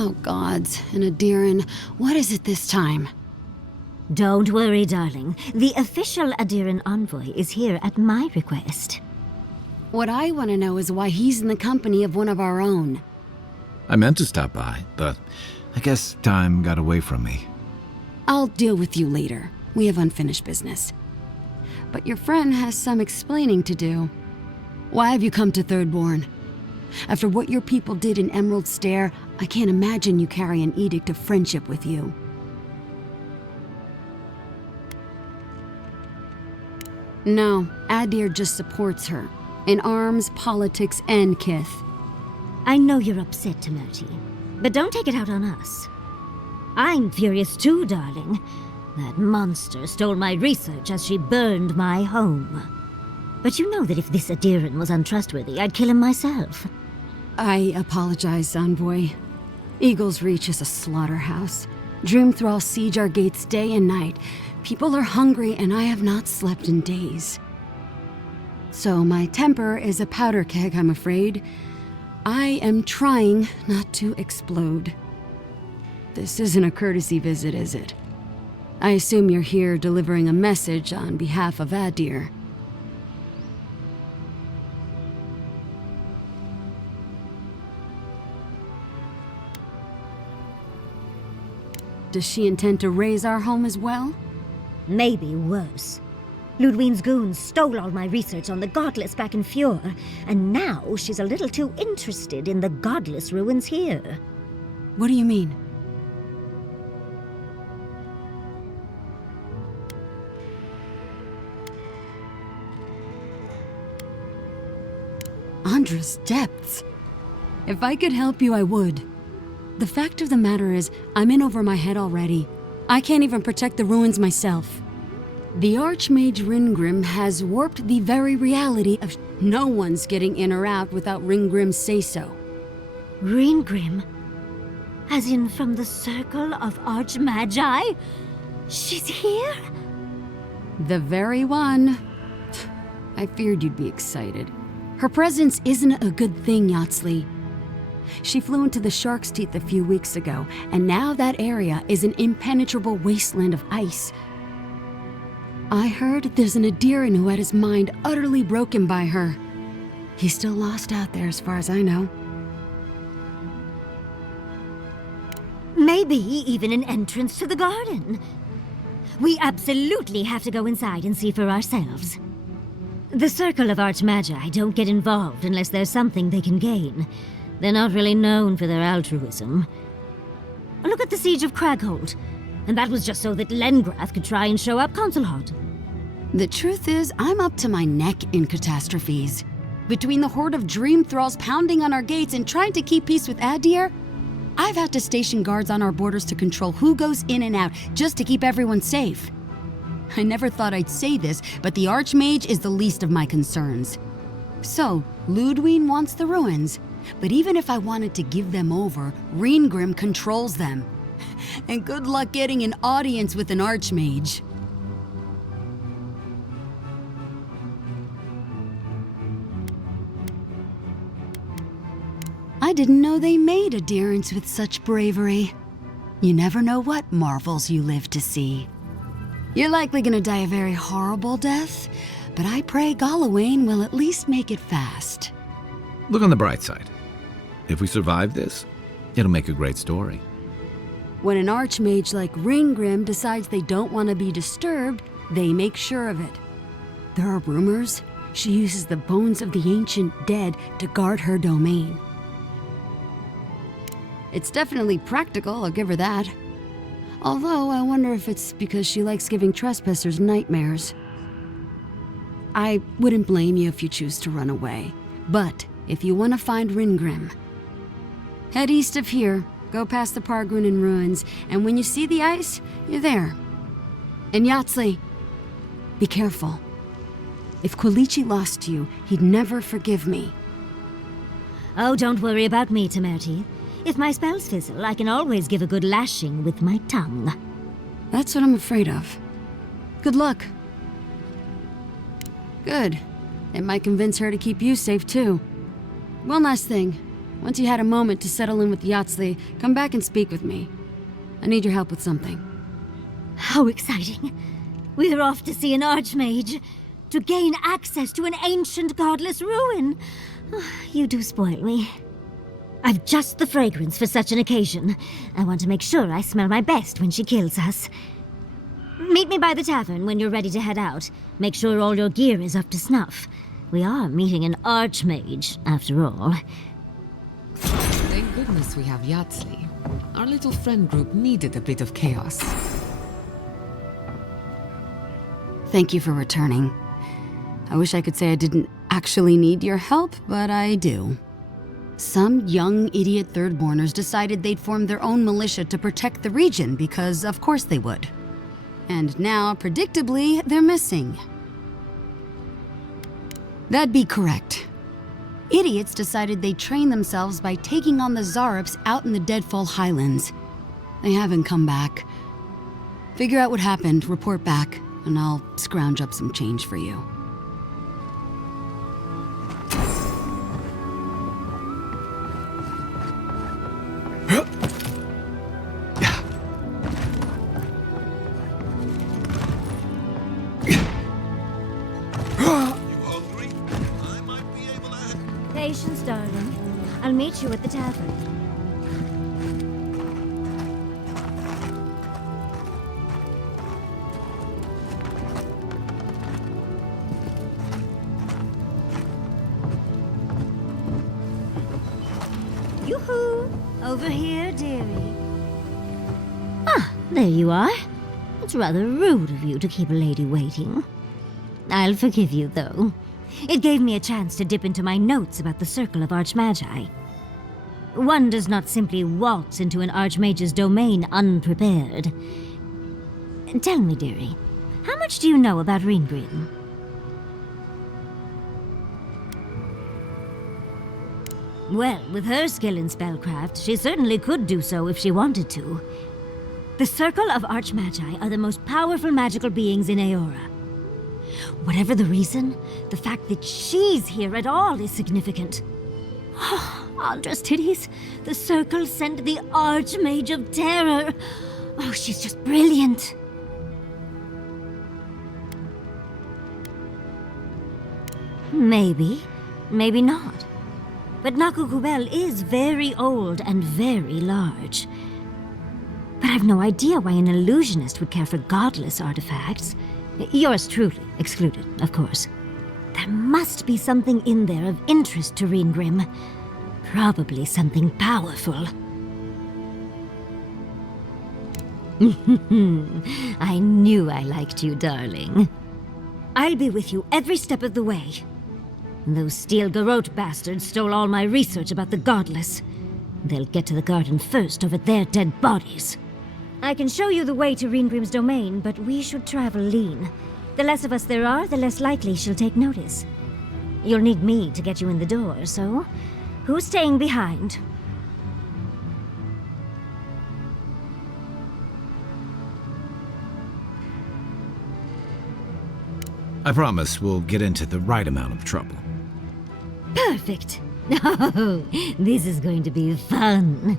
Oh, gods. And Adiran, what is it this time? Don't worry, darling. The official Adiran envoy is here at my request. What I want to know is why he's in the company of one of our own. I meant to stop by, but I guess time got away from me. I'll deal with you later. We have unfinished business. But your friend has some explaining to do. Why have you come to Thirdborn? After what your people did in Emerald Stair, I can't imagine you carry an edict of friendship with you. No, Adir just supports her. In arms, politics, and kith. I know you're upset, Temerty, but don't take it out on us. I'm furious too, darling. That monster stole my research as she burned my home. But you know that if this Adiran was untrustworthy, I'd kill him myself. I apologize, Envoy. Eagle's Reach is a slaughterhouse. Dreamthralls siege our gates day and night. People are hungry and I have not slept in days. So my temper is a powder keg, I'm afraid. I am trying not to explode. This isn't a courtesy visit, is it? I assume you're here delivering a message on behalf of Adir. Does she intend to raise our home as well? Maybe worse. Ludwine's goons stole all my research on the Godless back in Fjord, and now she's a little too interested in the Godless ruins here. What do you mean? Andra's depths. If I could help you, I would. The fact of the matter is, I'm in over my head already. I can't even protect the ruins myself. The Archmage Ringrim has warped the very reality of no one's getting in or out without Ringgrim's say-so. Ringrim? As in from the Circle of Archmagi? She's here? The very one. I feared you'd be excited. Her presence isn't a good thing, Yatsley. She flew into the Shark's Teeth a few weeks ago, and now that area is an impenetrable wasteland of ice. I heard there's an Adiran who had his mind utterly broken by her. He's still lost out there as far as I know. Maybe even an entrance to the garden. We absolutely have to go inside and see for ourselves. The Circle of Archmagi don't get involved unless there's something they can gain. They're not really known for their altruism. Look at the Siege of Craghold. And that was just so that Lengrath could try and show up Consulhot. The truth is, I'm up to my neck in catastrophes. Between the horde of Dreamthralls pounding on our gates and trying to keep peace with Adir, I've had to station guards on our borders to control who goes in and out, just to keep everyone safe. I never thought I'd say this, but the Archmage is the least of my concerns. So, Ludwine wants the ruins, but even if I wanted to give them over, Ringrim controls them. And good luck getting an audience with an Archmage. I didn't know they made Adirans with such bravery. You never know what marvels you live to see. You're likely gonna die a very horrible death, but I pray Galawain will at least make it fast. Look on the bright side. If we survive this, it'll make a great story. When an Archmage like Ringgrim decides they don't want to be disturbed, they make sure of it. There are rumors she uses the bones of the ancient dead to guard her domain. It's definitely practical, I'll give her that. Although, I wonder if it's because she likes giving trespassers nightmares. I wouldn't blame you if you choose to run away. But, if you want to find Ringgrim, head east of here, go past the Pargunan ruins, and when you see the ice, you're there. And Yatsley, be careful. If Quilichi lost you, he'd never forgive me. Oh, don't worry about me, Temerty. If my spells fizzle, I can always give a good lashing with my tongue. That's what I'm afraid of. Good luck. Good. It might convince her to keep you safe, too. One last thing. Once you had a moment to settle in with Yatsley, come back and speak with me. I need your help with something. How exciting. We're off to see an archmage, to gain access to an ancient godless ruin. You do spoil me. I've just the fragrance for such an occasion. I want to make sure I smell my best when she kills us. Meet me by the tavern when you're ready to head out. Make sure all your gear is up to snuff. We are meeting an archmage, after all. Thank goodness we have Yatsley. Our little friend group needed a bit of chaos. Thank you for returning. I wish I could say I didn't actually need your help, but I do. Some young idiot thirdborners decided they'd form their own militia to protect the region because of course they would. And now, predictably, they're missing. That'd be correct. Idiots decided they'd train themselves by taking on the Zarups out in the Deadfall Highlands. They haven't come back. Figure out what happened, report back, and I'll scrounge up some change for you. Patience, darling. I'll meet you at the tavern. Yoo-hoo! Over here, dearie. Ah, there you are. It's rather rude of you to keep a lady waiting. I'll forgive you, though. It gave me a chance to dip into my notes about the Circle of Archmagi. One does not simply waltz into an Archmage's domain unprepared. Tell me, dearie, how much do you know about Ringrim? Well, with her skill in spellcraft, she certainly could do so if she wanted to. The Circle of Archmagi are the most powerful magical beings in Aora. Whatever the reason, the fact that she's here at all is significant. Oh, Andra's titties. The Circle sent the Archmage of Terror. Oh, she's just brilliant. Maybe, maybe not. But Nakukubel is very old and very large. But I've no idea why an illusionist would care for godless artifacts. Yours truly excluded, of course. There must be something in there of interest to Ringrim. Probably something powerful. I knew I liked you, darling. I'll be with you every step of the way. Those Steel Garrote bastards stole all my research about the Godless. They'll get to the garden first over their dead bodies. I can show you the way to Ringrim's domain, but we should travel lean. The less of us there are, the less likely she'll take notice. You'll need me to get you in the door, so who's staying behind? I promise we'll get into the right amount of trouble. Perfect. Oh, this is going to be fun.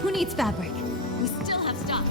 Who needs fabric? We still have stock.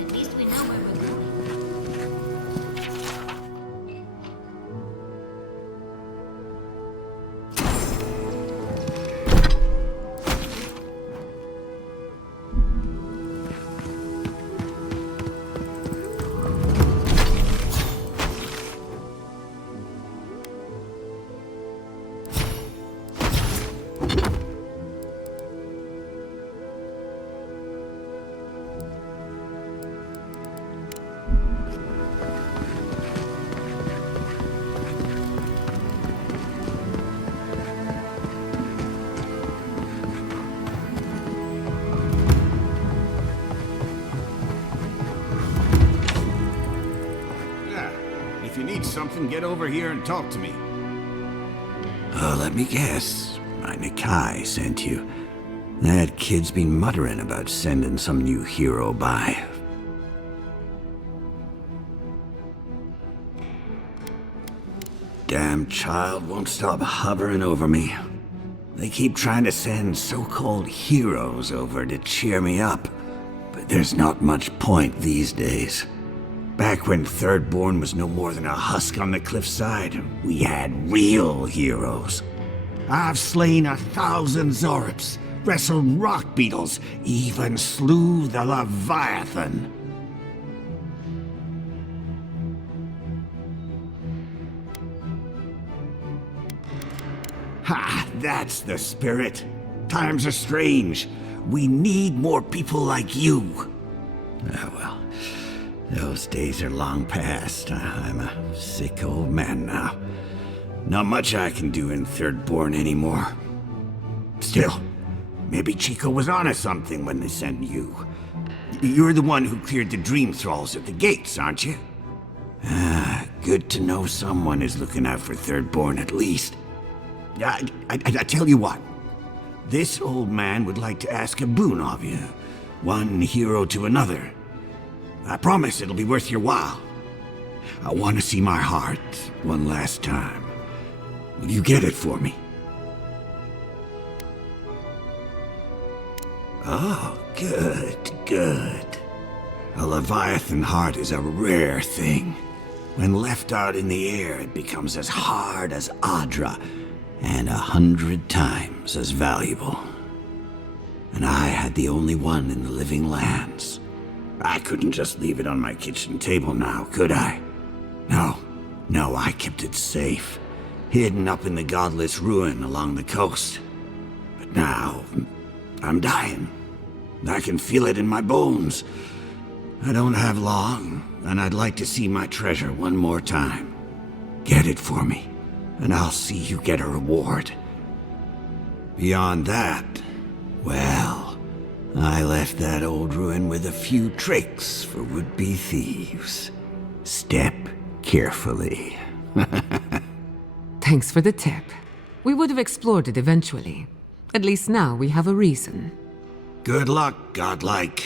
At least we know where we're going. Yeah. If you need something, get over here and talk to me. Let me guess. My Nikai sent you. That kid's been muttering about sending some new hero by. Damn child won't stop hovering over me. They keep trying to send so-called heroes over to cheer me up, but there's not much point these days. Back when Thirdborn was no more than a husk on the cliffside, we had real heroes. I've slain 1,000 Zorops, wrestled rock beetles, even slew the Leviathan. Ha! That's the spirit. Times are strange. We need more people like you. Ah, well, those days are long past. I'm a sick old man now. Not much I can do in Thirdborn anymore. Still, maybe Chico was onto something when they sent you. You're the one who cleared the dream thralls at the gates, aren't you? Ah, good to know someone is looking out for Thirdborn at least. I tell you what. This old man would like to ask a boon of you. One hero to another. I promise it'll be worth your while. I want to see my heart one last time. Will you get it for me? Oh, good, good. A Leviathan heart is a rare thing. When left out in the air, it becomes as hard as Adra, and 100 times as valuable. And I had the only one in the living lands. I couldn't just leave it on my kitchen table now, could I? No, I kept it safe, hidden up in the godless ruin along the coast. But now, I'm dying. I can feel it in my bones. I don't have long, and I'd like to see my treasure one more time. Get it for me, and I'll see you get a reward. Beyond that, well, I left that old ruin with a few tricks for would-be thieves. Step carefully. Thanks for the tip. We would have explored it eventually. At least now we have a reason. Good luck, godlike.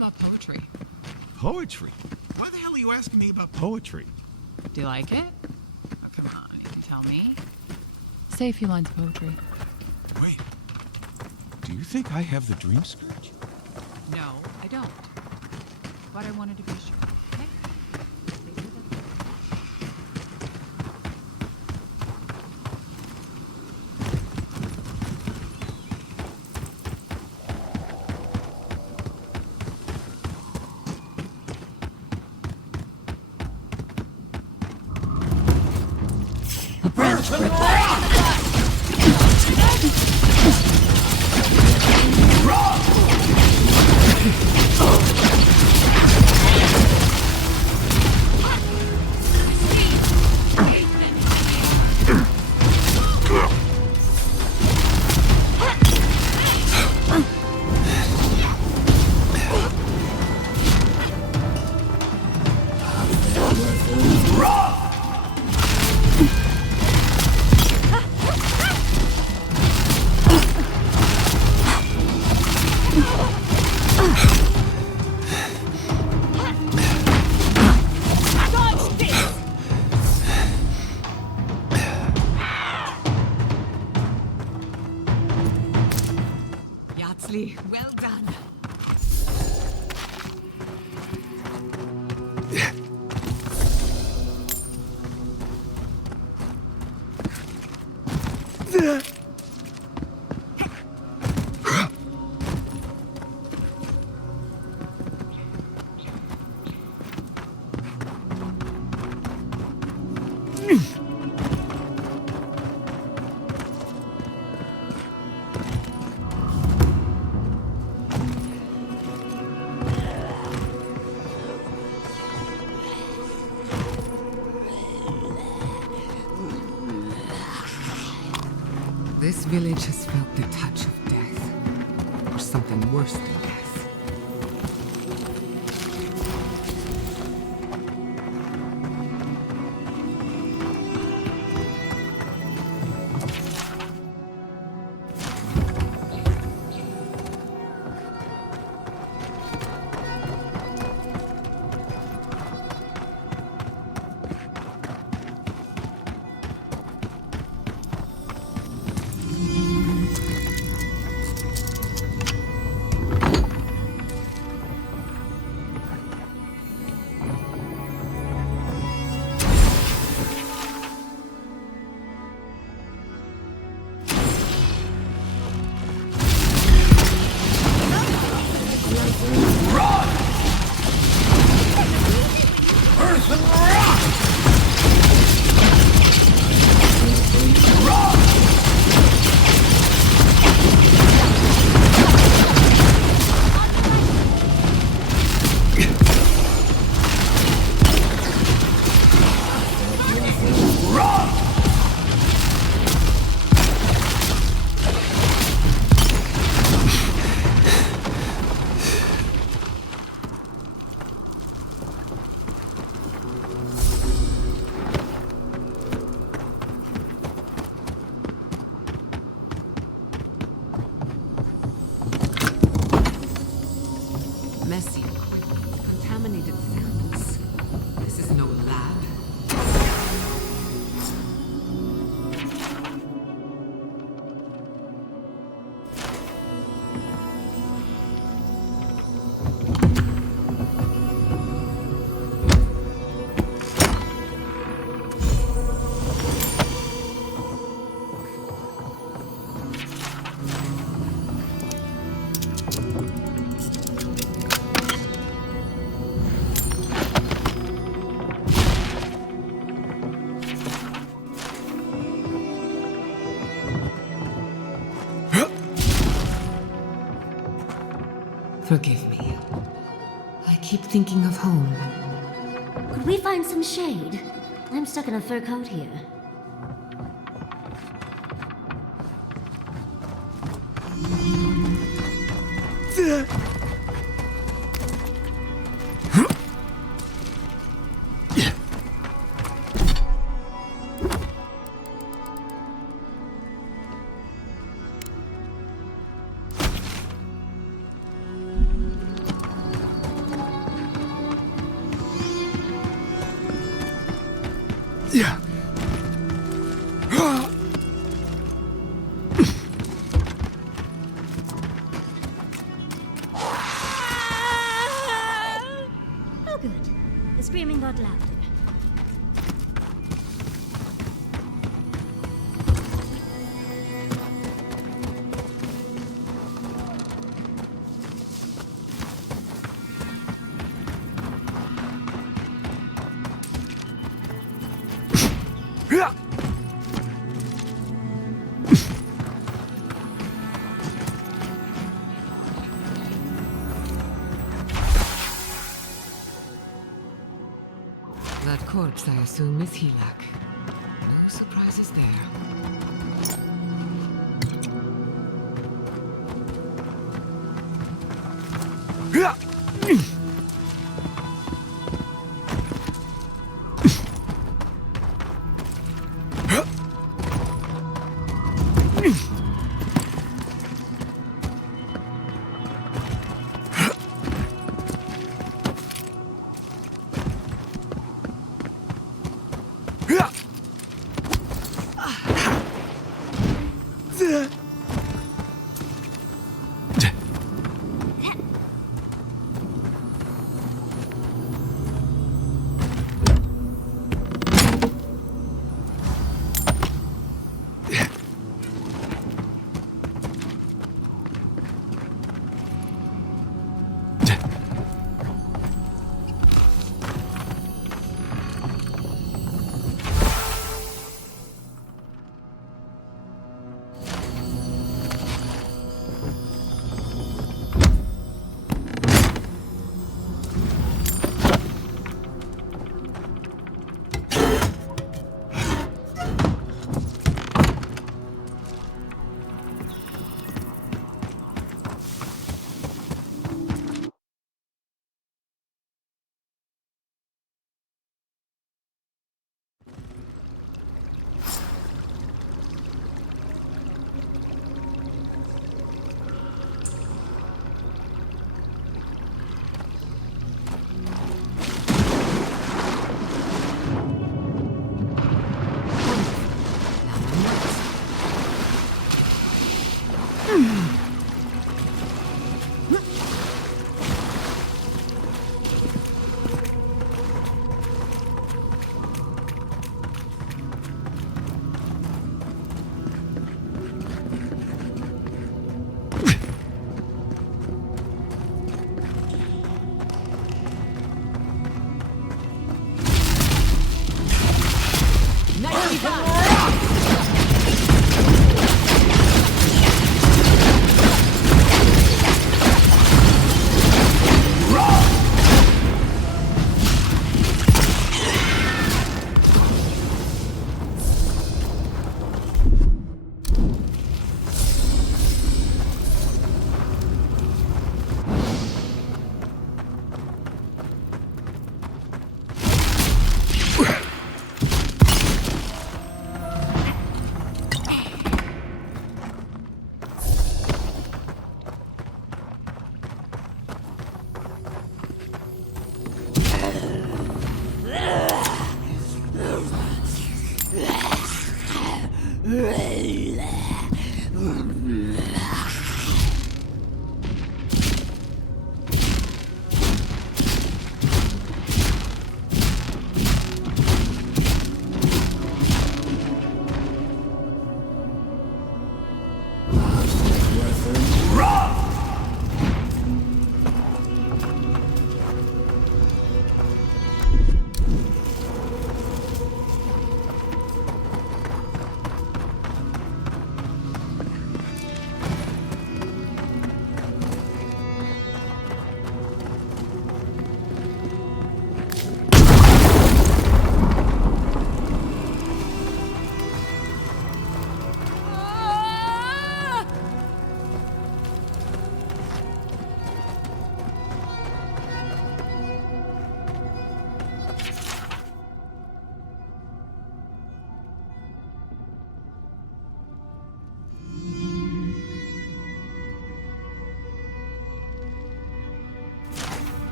about poetry? Poetry? Why the hell are you asking me about poetry? Do you like it? Oh, come on, you can tell me. Say a few lines of poetry. Wait. Do you think I have the dream scourge? No, I don't. But I wanted to be sure. Okay? Yardsley, well done. This village has felt the touch of death, or something worse than death. Messy, contaminated samples. This is no lab. Forgive me. I keep thinking of home. Could we find some shade? I'm stuck in a fur coat here. Oh, good. The screaming got louder. That corpse, I assume, is Helak. No surprises there.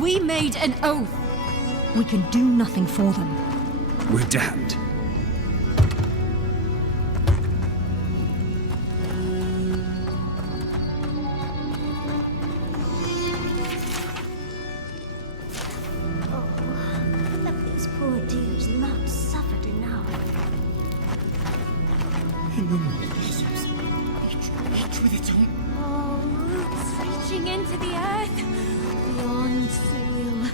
We made an oath. We can do nothing for them. We're damned. Let these poor dears not suffered enough. Oh, roots reaching into the earth, beyond soil,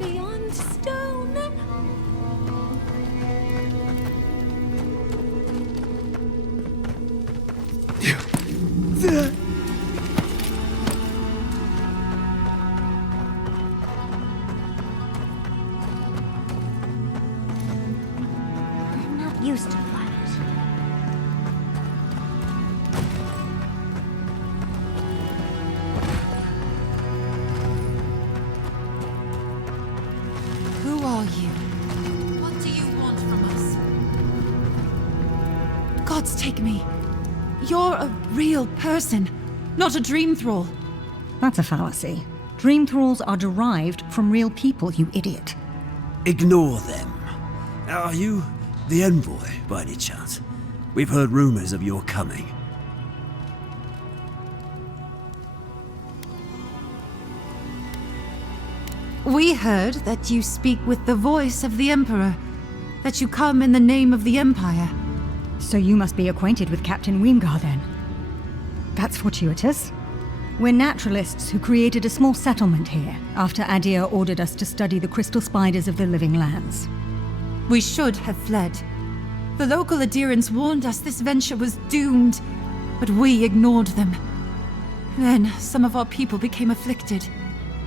beyond stone. I'm not used to flight. Who are you? What do you want from us? Gods take me. You're a real person, not a dream thrall. That's a fallacy. Dream thralls are derived from real people, you idiot. Ignore them. Are you the envoy, by any chance? We've heard rumors of your coming. We heard that you speak with the voice of the Emperor, that you come in the name of the Empire. So you must be acquainted with Captain Weemgar, then. That's fortuitous. We're naturalists who created a small settlement here after Adir ordered us to study the crystal spiders of the living lands. We should have fled. The local adherents warned us this venture was doomed, but we ignored them. Then some of our people became afflicted.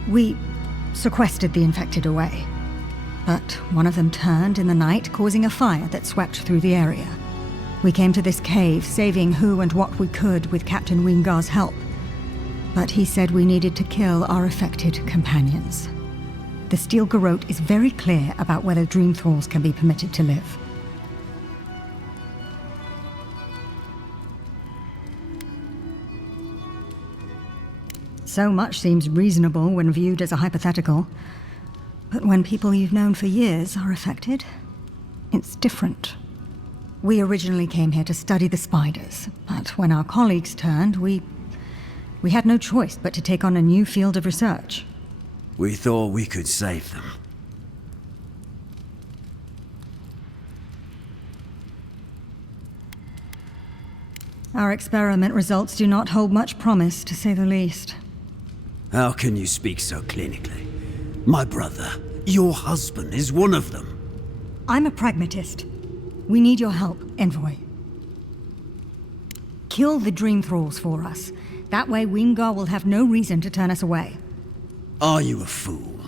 We sequestered the infected away. But one of them turned in the night, causing a fire that swept through the area. We came to this cave, saving who and what we could with Captain Weemgar's help. But he said we needed to kill our affected companions. The Steel Garrote is very clear about whether Dream Thralls can be permitted to live. So much seems reasonable when viewed as a hypothetical. But when people you've known for years are affected, it's different. We originally came here to study the spiders, but when our colleagues turned, we had no choice but to take on a new field of research. We thought we could save them. Our experiment results do not hold much promise, to say the least. How can you speak so clinically? My brother, your husband, is one of them. I'm a pragmatist. We need your help, Envoy. Kill the Dream Thralls for us. That way Weemgar will have no reason to turn us away. Are you a fool?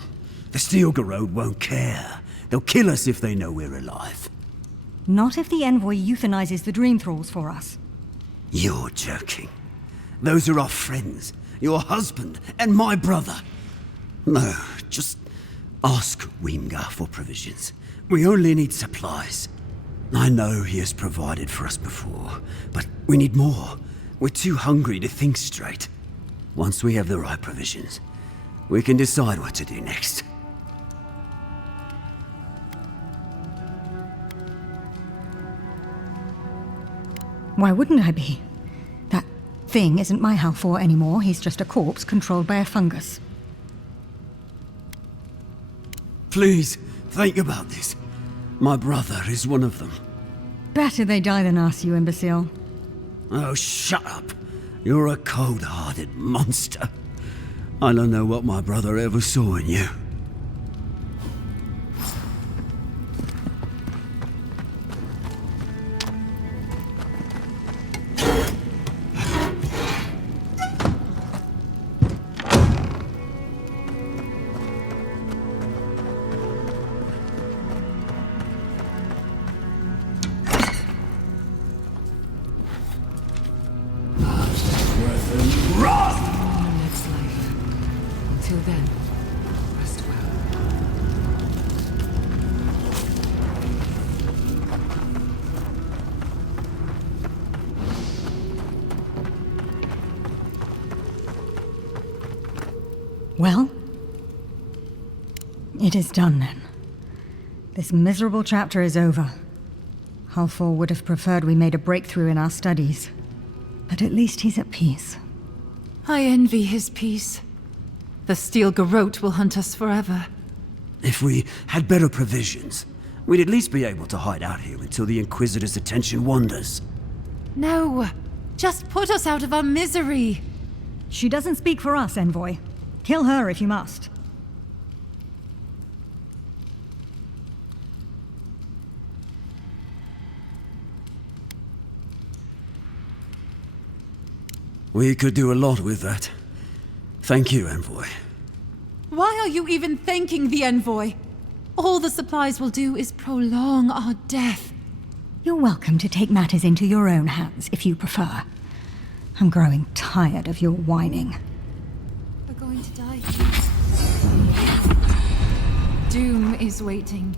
The Steel Garrote won't care. They'll kill us if they know we're alive. Not if the Envoy euthanizes the Dream Thralls for us. You're joking. Those are our friends. Your husband and my brother. No, just ask Weemgar for provisions. We only need supplies. I know he has provided for us before, but we need more. We're too hungry to think straight. Once we have the right provisions, we can decide what to do next. Why wouldn't I be? That thing isn't my Halfor anymore. He's just a corpse controlled by a fungus. Please, think about this. My brother is one of them. Better they die than us, you imbecile. Oh, shut up. You're a cold-hearted monster. I don't know what my brother ever saw in you. Until then, rest well. Well? It is done then. This miserable chapter is over. Halfor would have preferred we made a breakthrough in our studies. But at least he's at peace. I envy his peace. The steel garrote will hunt us forever. If we had better provisions, we'd at least be able to hide out here until the Inquisitor's attention wanders. No, just put us out of our misery. She doesn't speak for us, Envoy. Kill her if you must. We could do a lot with that. Thank you, Envoy. Why are you even thanking the Envoy? All the supplies will do is prolong our death. You're welcome to take matters into your own hands, if you prefer. I'm growing tired of your whining. We're going to die. Doom is waiting.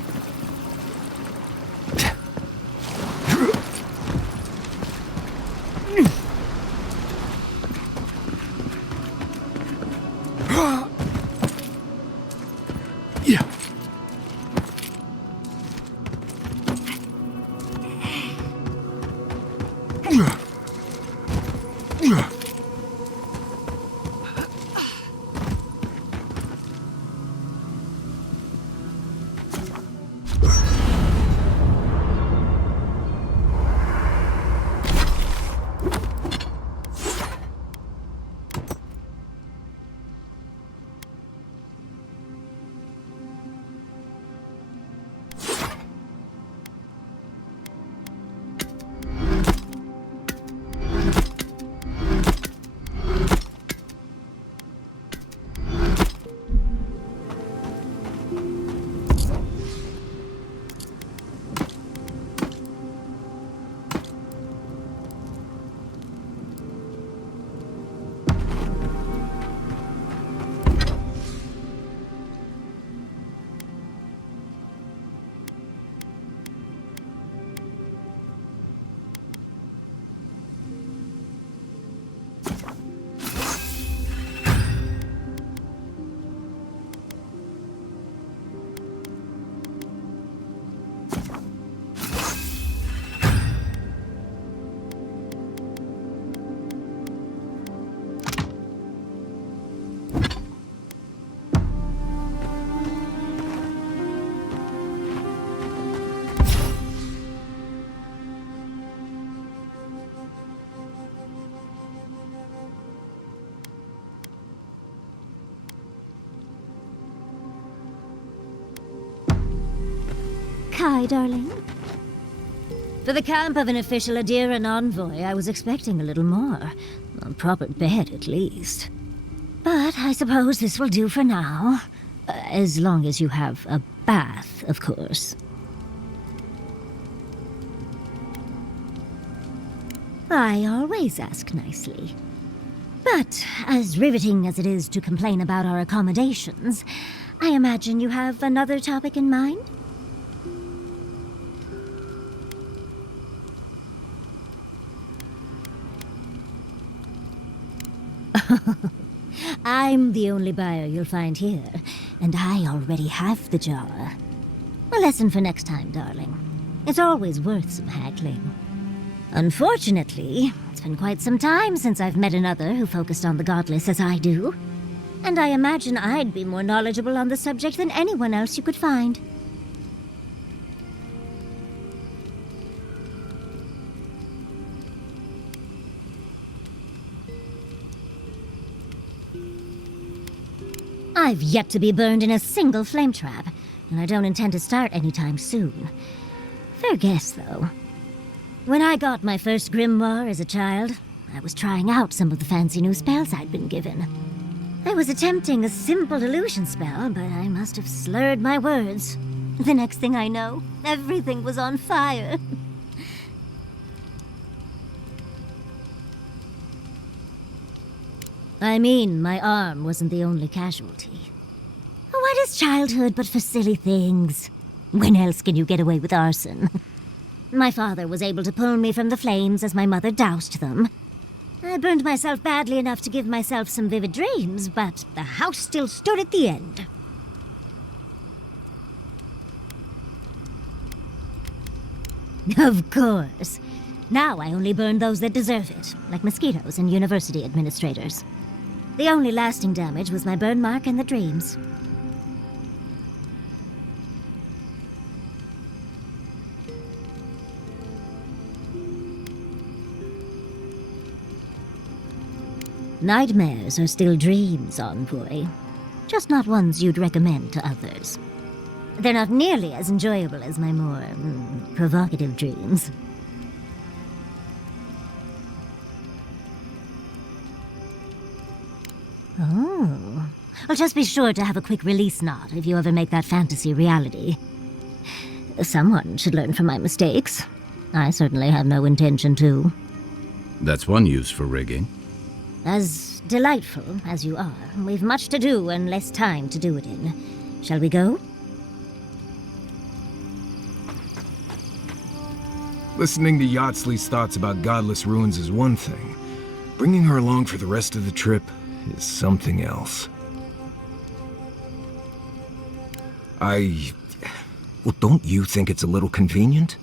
Yeah. Kai, darling? For the camp of an official Adiran envoy, I was expecting a little more. A proper bed, at least. But I suppose this will do for now. As long as you have a bath, of course. I always ask nicely. But as riveting as it is to complain about our accommodations, I imagine you have another topic in mind? I'm the only buyer you'll find here, and I already have the jar. A lesson for next time, darling. It's always worth some haggling. Unfortunately, it's been quite some time since I've met another who focused on the godless as I do. And I imagine I'd be more knowledgeable on the subject than anyone else you could find. I've yet to be burned in a single flame trap, and I don't intend to start anytime soon. Fair guess, though. When I got my first grimoire as a child, I was trying out some of the fancy new spells I'd been given. I was attempting a simple illusion spell, but I must have slurred my words. The next thing I know, everything was on fire. I mean, my arm wasn't the only casualty. What is childhood but for silly things? When else can you get away with arson? My father was able to pull me from the flames as my mother doused them. I burned myself badly enough to give myself some vivid dreams, but the house still stood at the end. Of course. Now I only burn those that deserve it, like mosquitoes and university administrators. The only lasting damage was my burn mark and the dreams. Nightmares are still dreams, envoy. Just not ones you'd recommend to others. They're not nearly as enjoyable as my more provocative dreams. Oh. Well, just be sure to have a quick release knot if you ever make that fantasy reality. Someone should learn from my mistakes. I certainly have no intention to. That's one use for rigging. As delightful as you are, we've much to do and less time to do it in. Shall we go? Listening to Yatsley's thoughts about godless ruins is one thing. Bringing her along for the rest of the trip is something else. Well, don't you think it's a little convenient?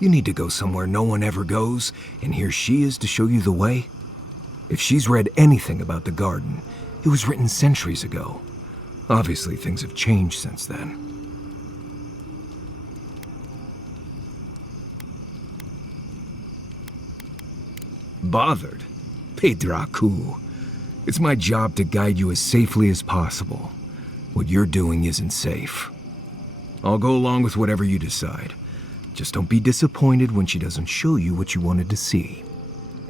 You need to go somewhere no one ever goes, and here she is to show you the way. If she's read anything about the garden, it was written centuries ago. Obviously, things have changed since then. Bothered? Pedraku. It's my job to guide you as safely as possible. What you're doing isn't safe. I'll go along with whatever you decide. Just don't be disappointed when she doesn't show you what you wanted to see.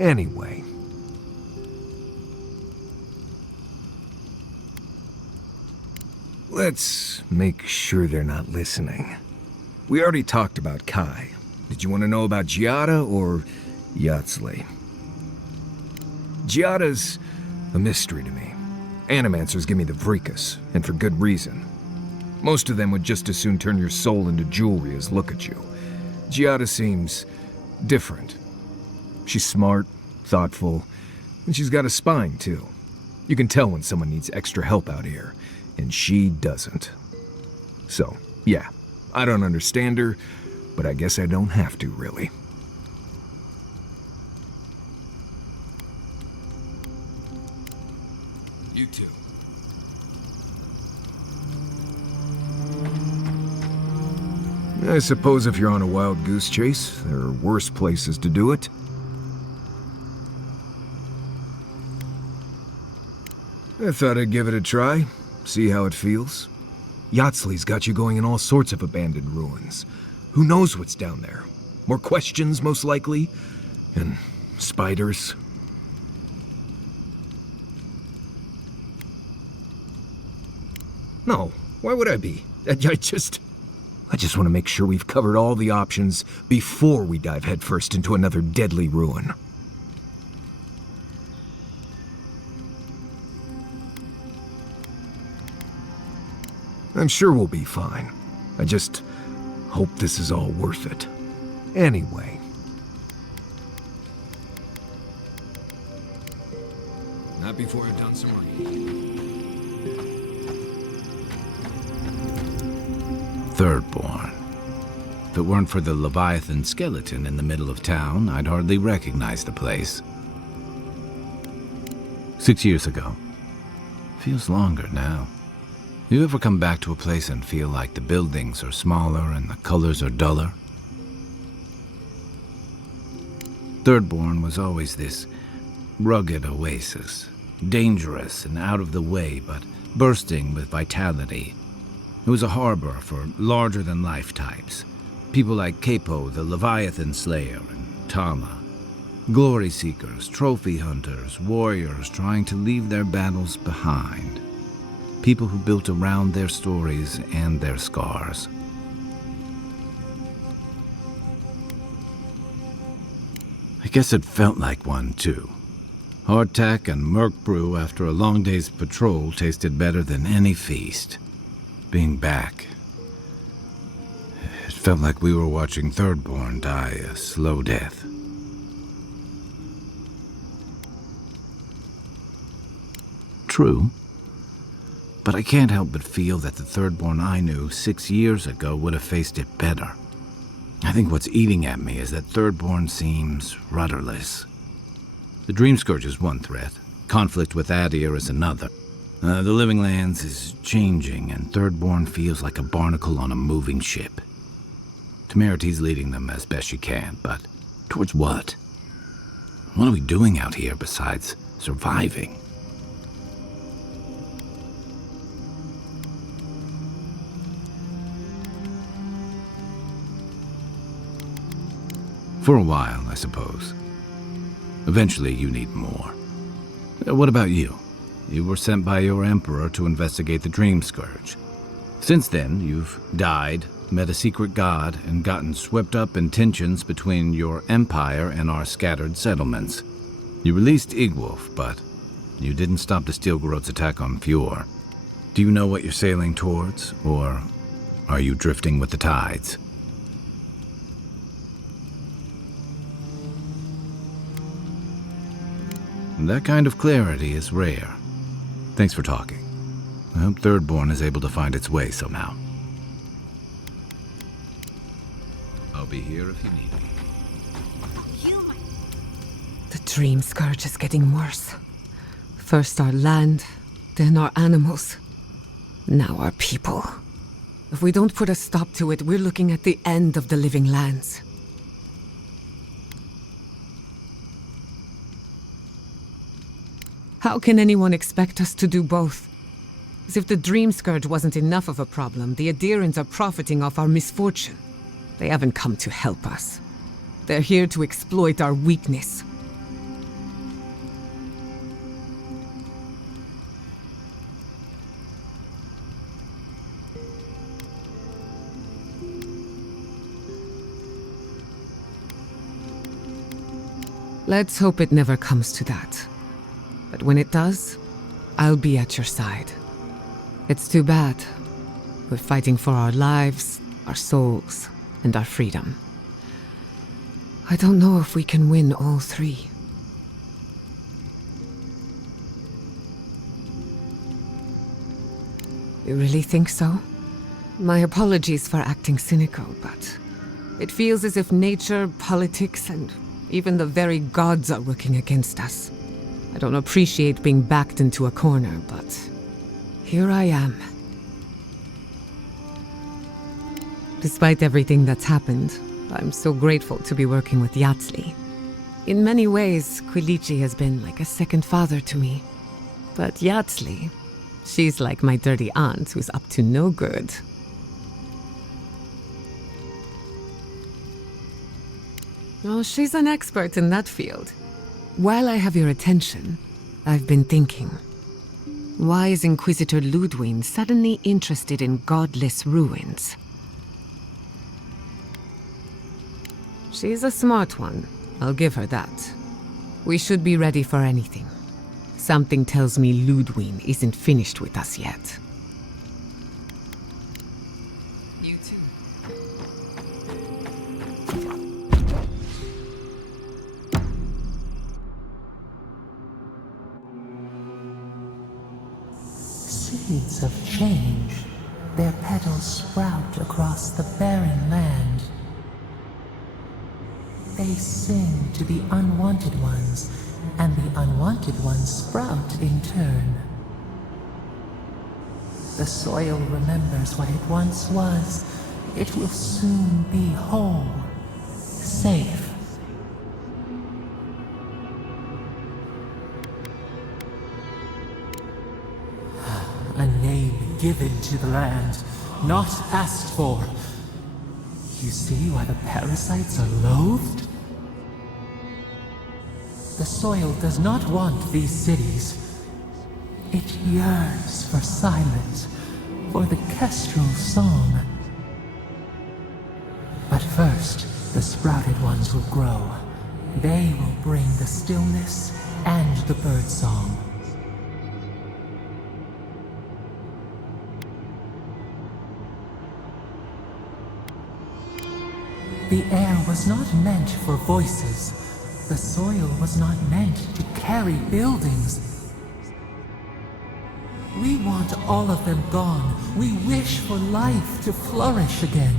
Anyway. Let's make sure they're not listening. We already talked about Kai. Did you want to know about Giada or Yatsley? Giada's a mystery to me. Animancers give me the vricus, and for good reason. Most of them would just as soon turn your soul into jewelry as look at you. Giada seems different. She's smart, thoughtful, and she's got a spine, too. You can tell when someone needs extra help out here, and she doesn't. So, yeah, I don't understand her, but I guess I don't have to, really. You too. I suppose if you're on a wild goose chase, there are worse places to do it. I thought I'd give it a try, see how it feels. Yatsley's got you going in all sorts of abandoned ruins. Who knows what's down there? More questions, most likely. And spiders. No, why would I be? I just want to make sure we've covered all the options before we dive headfirst into another deadly ruin. I'm sure we'll be fine. I just hope this is all worth it. Anyway. Not before I've done some running. Thirdborn. If it weren't for the Leviathan skeleton in the middle of town, I'd hardly recognize the place. 6 years ago. Feels longer now. You ever come back to a place and feel like the buildings are smaller and the colors are duller? Thirdborn was always this rugged oasis, dangerous and out of the way, but bursting with vitality. It was a harbor for larger-than-life types. People like Capo, the Leviathan Slayer, and Tama. Glory seekers, trophy hunters, warriors trying to leave their battles behind. People who built around their stories and their scars. I guess it felt like one, too. Hardtack and Merc brew after a long day's patrol tasted better than any feast. Being back, it felt like we were watching Thirdborn die a slow death. True, but I can't help but feel that the Thirdborn I knew 6 years ago would have faced it better. I think what's eating at me is that Thirdborn seems rudderless. The Dream Scourge is one threat, conflict with Adir is another. The Living Lands is changing, and Thirdborn feels like a barnacle on a moving ship. Temerity's leading them as best she can, but towards what? What are we doing out here besides surviving? For a while, I suppose. Eventually, you need more. What about you? You were sent by your Emperor to investigate the Dream Scourge. Since then, you've died, met a secret god, and gotten swept up in tensions between your empire and our scattered settlements. You released Igwolf, but you didn't stop the Stilgaroth's attack on Fjord. Do you know what you're sailing towards, or are you drifting with the tides? That kind of clarity is rare. Thanks for talking. I hope Thirdborn is able to find its way somehow. I'll be here if you need me. The Dream Scourge is getting worse. First our land, then our animals. Now our people. If we don't put a stop to it, we're looking at the end of the Living Lands. How can anyone expect us to do both? As if the Dream Scourge wasn't enough of a problem, the Adirans are profiting off our misfortune. They haven't come to help us. They're here to exploit our weakness. Let's hope it never comes to that. But when it does, I'll be at your side. It's too bad. We're fighting for our lives, our souls, and our freedom. I don't know if we can win all three. You really think so? My apologies for acting cynical, but it feels as if nature, politics, and even the very gods are working against us. I don't appreciate being backed into a corner, but here I am. Despite everything that's happened, I'm so grateful to be working with Yatsli. In many ways, Quilichi has been like a second father to me. But Yatsli, she's like my dirty aunt who's up to no good. Oh, she's an expert in that field. While I have your attention, I've been thinking. Why is Inquisitor Ludwig suddenly interested in godless ruins? She's a smart one. I'll give her that. We should be ready for anything. Something tells me Ludwig isn't finished with us yet. You too. Seeds of change. Their petals sprout across the barren land. They sing to the unwanted ones, and the unwanted ones sprout in turn. The soil remembers what it once was. It will soon be whole, safe. A name given to the land, not asked for. You see why the parasites are loathed? The soil does not want these cities. It yearns for silence, for the kestrel song. But first, the sprouted ones will grow. They will bring the stillness and the bird song. The air was not meant for voices. The soil was not meant to carry buildings. We want all of them gone. We wish for life to flourish again.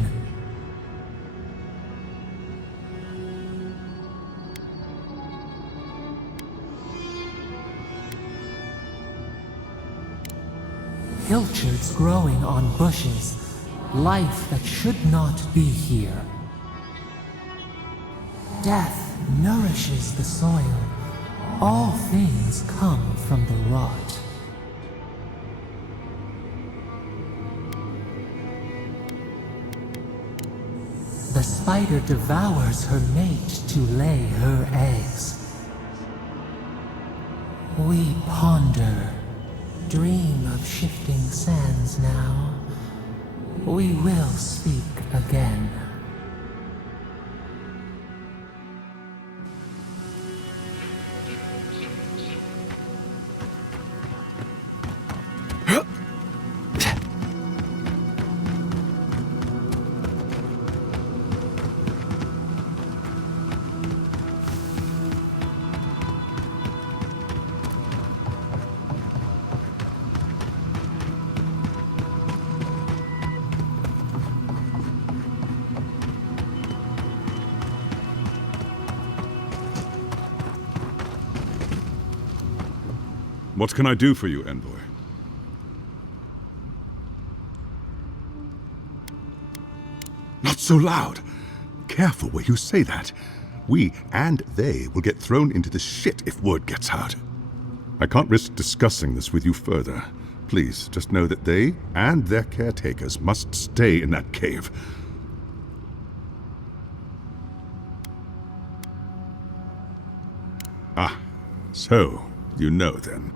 Pilchards growing on bushes. Life that should not be here. Death nourishes the soil. All things come from the rot. The spider devours her mate to lay her eggs. We ponder, dream of shifting sands now. We will speak again. What can I do for you, Envoy? Not so loud! Careful where you say that. We and they will get thrown into the shit if word gets out. I can't risk discussing this with you further. Please, just know that they and their caretakers must stay in that cave. Ah, so you know then.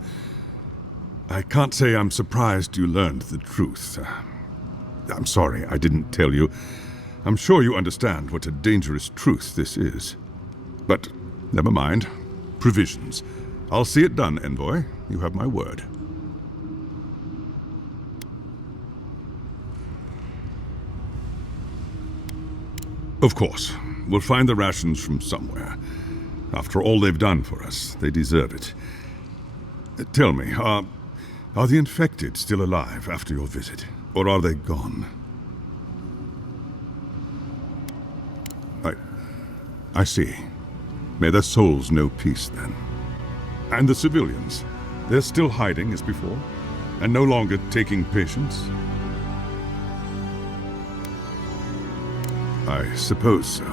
I can't say I'm surprised you learned the truth. I'm sorry I didn't tell you. I'm sure you understand what a dangerous truth this is. But never mind. Provisions. I'll see it done, Envoy. You have my word. Of course. We'll find the rations from somewhere. After all they've done for us, they deserve it. Tell me, are the infected still alive after your visit? Or are they gone? I see. May their souls know peace, then. And the civilians? They're still hiding as before? And no longer taking patients? I suppose so.